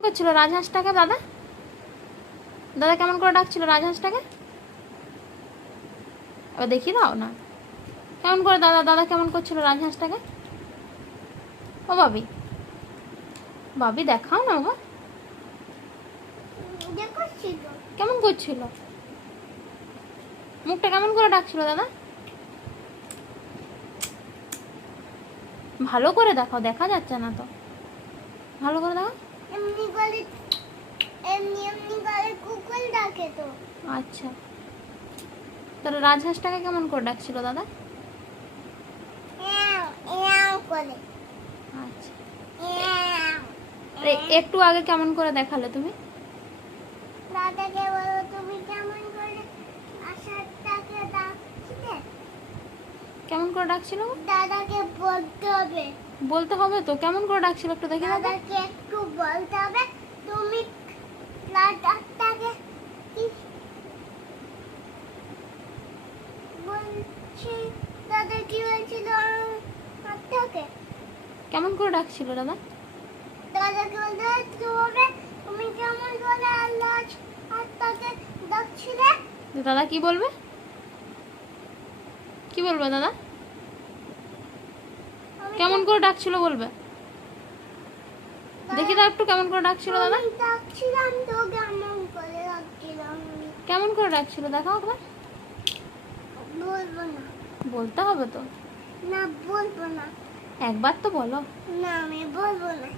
করছিল রাজহাঁসটাকে দাদা? দাদা কেমন করে ডাকছিল রাজহাঁসটাকে? এবার দেখি দাও না কেমন করে দাদা দাদা কেমন করছিল রাজহাঁসটাকে। ও বাবি, বাবি দেখাও না বাবা কেমন করছিল, মুখটা কেমন করে ডাকছিল দাদা? ভালো করে দেখাও, দেখা যাচ্ছে না তো, ভালো করে দেখাও। এমনি করে কুকুর ডাকে তো। আচ্ছা, তাহলে রাজহাঁসটাকে কেমন করে ডাকছিল দাদা? করে। আচ্ছা, একটু আগে কেমন করে দেখালে তুমি? দাদাকে বলো তুমি কেমন করে আশাটাকে ডাকছিলে। কেমন করে ডাকছিল? দাদাকে বলতে হবে। বলতে হবে তো, কেমন করে ডাকছিল একটু দেখি দাদা। দাদাকে একটু বলতে হবে তুমি দাদাটাকে কি বলছি। দাদা কি বলছিল আত্মাকে? কেমন করে ডাকছিল দাদা? দাদাকে বলতে হবে তুমি কেমন করে আল্লাহ আত্মাকে ডাকছিলে। দাদা কি বলবে, কি বলবে দাদা? কেমন করে ডাকছিল বলবে, দেখি দাও একটু কেমন করে ডাকছিল দাদা। ডাকছিলাম তো কেমন করে ডাকছিলাম। কেমন করে ডাকছিল দেখাও একবার। বলবো না। বলতে হবে তো, না বলবো না। একবার তো বলো। না আমি বলবো না।